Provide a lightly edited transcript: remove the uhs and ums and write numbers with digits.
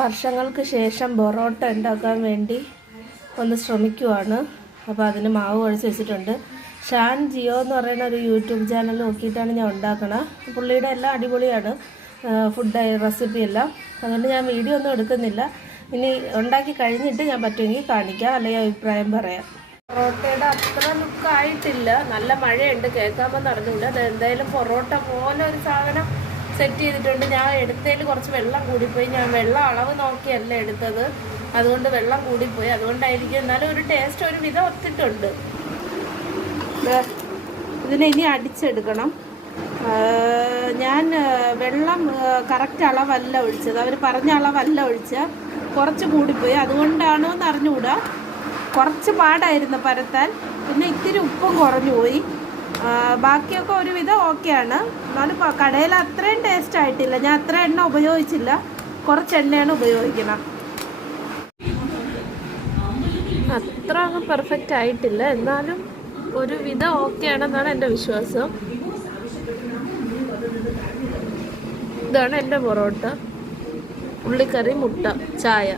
വർഷങ്ങൾക്ക് ശേഷം പൊറോട്ട ഉണ്ടാക്കാൻ വേണ്ടി ഒന്ന് ശ്രമിക്കുവാണ്. അപ്പോൾ അതിന് മാവ് കുഴച്ച് വെച്ചിട്ടുണ്ട്. ഷാൻ ജിയോ എന്ന് പറയുന്ന ഒരു യൂട്യൂബ് ചാനൽ നോക്കിയിട്ടാണ് ഞാൻ ഉണ്ടാക്കണത്. പുള്ളിയുടെ എല്ലാം അടിപൊളിയാണ്, ഫുഡ് റെസിപ്പി എല്ലാം. അതുകൊണ്ട് ഞാൻ വീഡിയോ ഒന്നും എടുക്കുന്നില്ല. ഇനി ഉണ്ടാക്കി കഴിഞ്ഞിട്ട് ഞാൻ പറ്റുമെങ്കിൽ കാണിക്കാം, അല്ലെങ്കിൽ അഭിപ്രായം പറയാം. പൊറോട്ടയുടെ അത്ര ലുക്കായിട്ടില്ല, നല്ല മഴയുണ്ട്, കേൾക്കാമെന്ന് അറിഞ്ഞില്ല. അത് എന്തായാലും പൊറോട്ട പോലെ ഒരു സാധനം സെറ്റ് ചെയ്തിട്ടുണ്ട്. ഞാൻ എടുത്തതിൽ കുറച്ച് വെള്ളം കൂടിപ്പോയി. ഞാൻ വെള്ളം അളവ് നോക്കിയല്ല എടുത്തത്, അതുകൊണ്ട് വെള്ളം കൂടിപ്പോയി. അതുകൊണ്ടായിരിക്കും. എന്നാലും ഒരു ടേസ്റ്റ് ഒരു വിധം ഒത്തിട്ടുണ്ട്. ഇതിനെ ഇനി അടിച്ചെടുക്കണം. ഞാൻ വെള്ളം കറക്റ്റ് അളവല്ല ഒഴിച്ചത്, അവർ പറഞ്ഞ അളവല്ല ഒഴിച്ചത്, കുറച്ച് കൂടിപ്പോയി. അതുകൊണ്ടാണോ എന്ന് അറിഞ്ഞുകൂടാ. കുറച്ച് പാടായിരുന്നു പരത്താൻ. പിന്നെ ഇത്തിരി ഉപ്പും കുറഞ്ഞു പോയി. ബാക്കിയൊക്കെ ഒരുവിധം ഓക്കെയാണ്. എന്നാലും കടയിൽ അത്രയും ടേസ്റ്റ് ആയിട്ടില്ല. ഞാൻ അത്ര എണ്ണ ഉപയോഗിച്ചില്ല, കുറച്ച് എണ്ണയാണ് ഉപയോഗിക്കണം. അത്ര അങ്ങ് പെർഫെക്റ്റ് ആയിട്ടില്ല, എന്നാലും ഒരുവിധം ഓക്കെ ആണെന്നാണ് എൻ്റെ വിശ്വാസം. ഇതാണ് എൻ്റെ പൊറോട്ട. ഉള്ളിക്കറി, മുട്ട, ചായ.